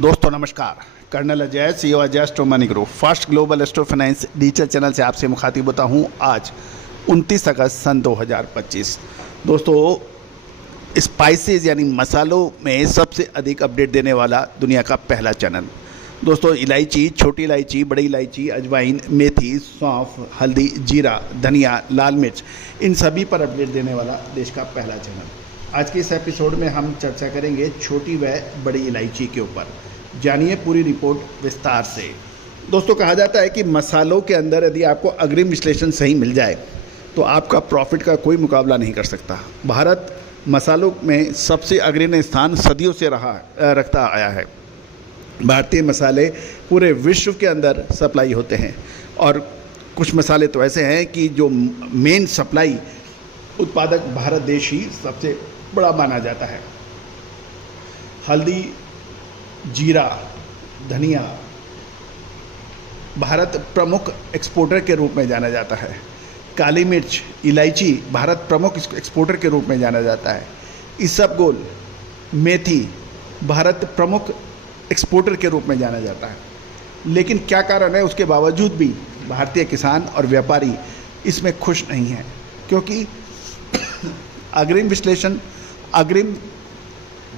दोस्तों नमस्कार। Colonel Ajay CEO Ajay astro money group first global astro finance digital channel से आपसे मुखातिब होता हूं। आज 29 अगस्त सन 2025। दोस्तों स्पाइसेस यानी मसालों में सबसे अधिक अपडेट देने वाला दुनिया का पहला चैनल। दोस्तों इलायची, छोटी इलायची, बड़ी इलायची, अजवाइन, मेथी, सौंफ, हल्दी, जीरा, धनिया, लाल मिर्च, इन सभी पर अपडेट देने वाला देश का पहला चैनल। आज के इस एपिसोड में हम चर्चा करेंगे छोटी व बड़ी इलायची के ऊपर। जानिए पूरी रिपोर्ट विस्तार से। दोस्तों कहा जाता है कि मसालों के अंदर यदि आपको अग्रिम विश्लेषण सही मिल जाए तो आपका प्रॉफिट का कोई मुकाबला नहीं कर सकता। भारत मसालों में सबसे अग्रणी स्थान सदियों से रखता आया है। भारतीय मसाले पूरे विश्व के अंदर सप्लाई होते हैं और कुछ मसाले तो ऐसे हैं कि जो मेन सप्लाई उत्पादक भारत देश ही सबसे बड़ा माना जाता है। हल्दी, जीरा, धनिया भारत प्रमुख एक्सपोर्टर के रूप में जाना जाता है। काली मिर्च, इलायची भारत प्रमुख एक्सपोर्टर के रूप में जाना जाता है। इसबगोल, मेथी भारत प्रमुख एक्सपोर्टर के रूप में जाना जाता है। लेकिन क्या कारण है, उसके बावजूद भी भारतीय किसान और व्यापारी इसमें खुश नहीं हैं, क्योंकि अग्रिम विश्लेषण, अग्रिम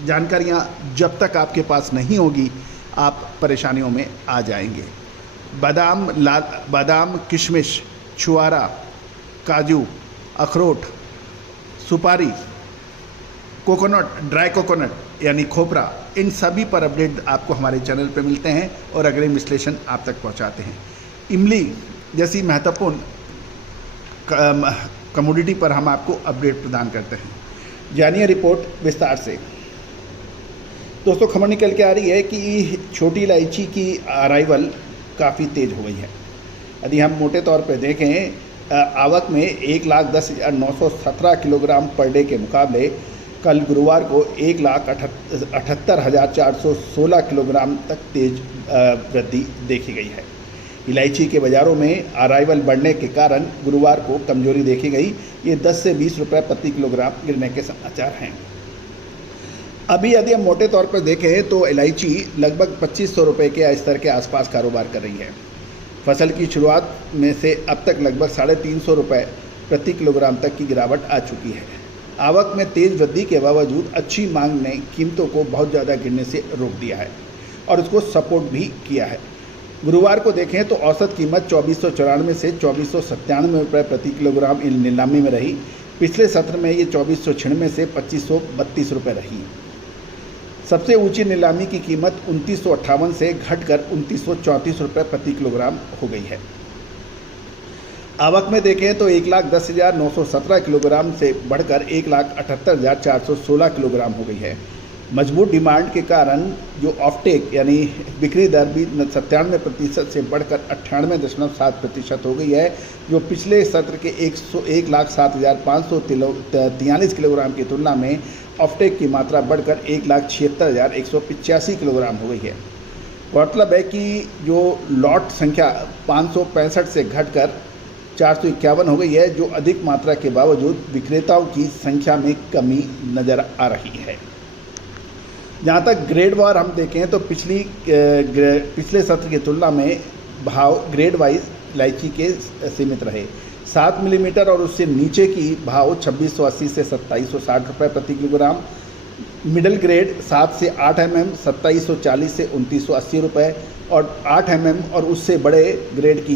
जानकारियां जब तक आपके पास नहीं होगी आप परेशानियों में आ जाएंगे। बादाम, किशमिश, छुआरा, काजू, अखरोट, सुपारी, कोकोनट, ड्राई कोकोनट यानी खोपरा, इन सभी पर अपडेट आपको हमारे चैनल पे मिलते हैं और अग्रिम विश्लेषण आप तक पहुंचाते हैं। इमली जैसी महत्वपूर्ण कमोडिटी पर हम आपको अपडेट प्रदान करते हैं। जानिए रिपोर्ट विस्तार से। दोस्तों खबर निकल के आ रही है कि छोटी इलायची की अराइवल काफ़ी तेज़ हो गई है। यदि हम मोटे तौर पर देखें आवक में 1,10,917 किलोग्राम पर डे के मुकाबले कल गुरुवार को 1,78,416 किलोग्राम तक तेज वृद्धि देखी गई है। इलायची के बाज़ारों में अराइवल बढ़ने के कारण गुरुवार को कमजोरी देखी गई। ये 10 से 20 रुपये प्रति किलोग्राम गिरने के समाचार हैं। अभी यदि हम मोटे तौर पर देखें तो इलायची लगभग 2500 रुपये के स्तर के आसपास कारोबार कर रही है। फसल की शुरुआत में से अब तक लगभग 350 रुपये प्रति किलोग्राम तक की गिरावट आ चुकी है। आवक में तेज वृद्धि के बावजूद अच्छी मांग ने कीमतों को बहुत ज़्यादा गिरने से रोक दिया है और उसको सपोर्ट भी किया है। गुरुवार को देखें तो औसत कीमत 2494 से 2497 रुपये प्रति किलोग्राम नीलामी में रही। पिछले सत्र में ये 2496 से 2532 रुपये रही। सबसे ऊंची नीलामी की कीमत 2958 से घटकर 2934 रुपये प्रति किलोग्राम हो गई है। आवक में देखें तो 1,10,917 किलोग्राम से बढ़कर 1,78,416 किलोग्राम हो गई है। मजबूत डिमांड के कारण जो ऑफटेक यानी बिक्री दर भी 97% से बढ़कर 98.7% हो गई है, जो पिछले सत्र के 1,07,543 किलोग्राम की तुलना में ऑफटेक की मात्रा बढ़कर 1,76,185 किलोग्राम हो गई है। गौरतलब है कि जो लॉट संख्या 565 से घटकर 451 हो गई है, जो अधिक मात्रा के बावजूद विक्रेताओं की संख्या में कमी नज़र आ रही है। जहाँ तक ग्रेड वार हम देखें तो पिछले सत्र की तुलना में भाव ग्रेड वाइज इलायची के सीमित रहे। 7 मिलीमीटर और उससे नीचे की भाव 2680 से 2760 रुपये प्रति किलोग्राम। मिडिल ग्रेड 7 से 8 mm 2740 से 2980 रुपये और 8 mm और उससे बड़े ग्रेड की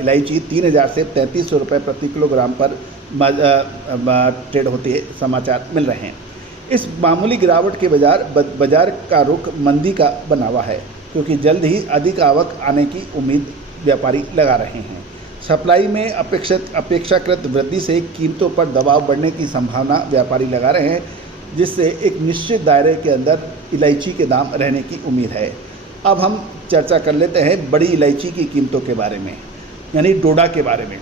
इलायची 3000 से 3300 रुपये प्रति किलोग्राम पर ट्रेड होते समाचार मिल रहे हैं। इस मामूली गिरावट के बाजार का रुख मंदी का बना हुआ है, क्योंकि जल्द ही अधिक आवक आने की उम्मीद व्यापारी लगा रहे हैं। सप्लाई में अपेक्षाकृत वृद्धि से कीमतों पर दबाव बढ़ने की संभावना व्यापारी लगा रहे हैं, जिससे एक निश्चित दायरे के अंदर इलायची के दाम रहने की उम्मीद है। अब हम चर्चा कर लेते हैं बड़ी इलायची की कीमतों के बारे में, यानी डोडा के बारे में।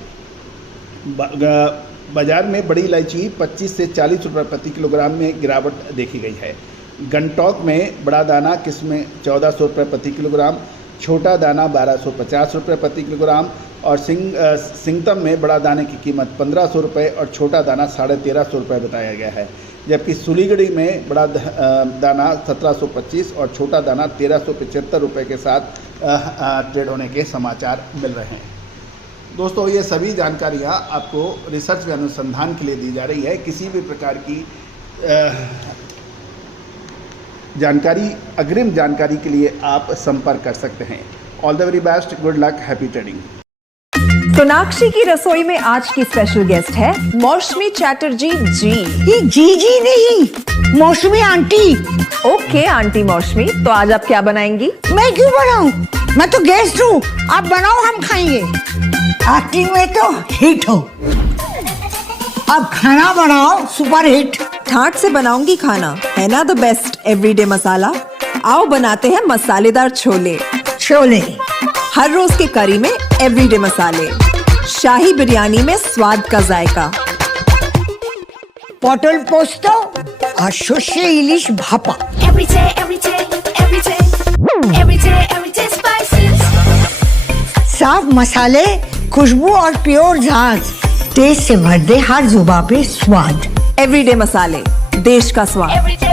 बाजार में बड़ी इलायची 25 से 40 रुपये प्रति किलोग्राम में गिरावट देखी गई है। गंगटोक में बड़ा दाना किस्में 1400 रुपये प्रति किलोग्राम, छोटा दाना 1250 रुपये प्रति किलोग्राम और सिंगतम में बड़ा दाने की कीमत 1500 रुपये और छोटा दाना 1350 रुपये बताया गया है। जबकि सिलीगुड़ी में बड़ा दाना 1725 और छोटा दाना 1375 रुपये के साथ ट्रेड होने के समाचार मिल रहे हैं। दोस्तों, ये सभी जानकारियाँ आपको रिसर्च व अनुसंधान के लिए दी जा रही है। किसी भी प्रकार की जानकारी, अग्रिम जानकारी के लिए आप संपर्क कर सकते हैं। All the very best, good luck, happy trading. Sonakshi की रसोई में आज की स्पेशल गेस्ट है मौसमी चैटर्जी जी। ये जी नहीं, मौसमी आंटी। ओके आंटी मौसमी, तो आज आप क्या बनाएंगी? मैं क्यों बनाऊं? मैं तो गेस्ट हूँ, आप बनाओ, हम खाएंगे। एक्टिंग में तो हिट हो, अब खाना बनाओ सुपर हिट। ठाट से बनाऊंगी खाना, है ना द बेस्ट एवरीडे मसाला। आओ बनाते हैं मसालेदार छोले। छोले हर रोज के करी में एवरीडे मसाले, शाही बिरयानी में स्वाद का जायका। पटल पोस्तो और शोषे इलिश भापा। साफ मसाले, खुशबू और प्योर झांझ, टेस्ट से भर दे हर जुबान पे स्वाद। एवरीडे मसाले, देश का स्वाद।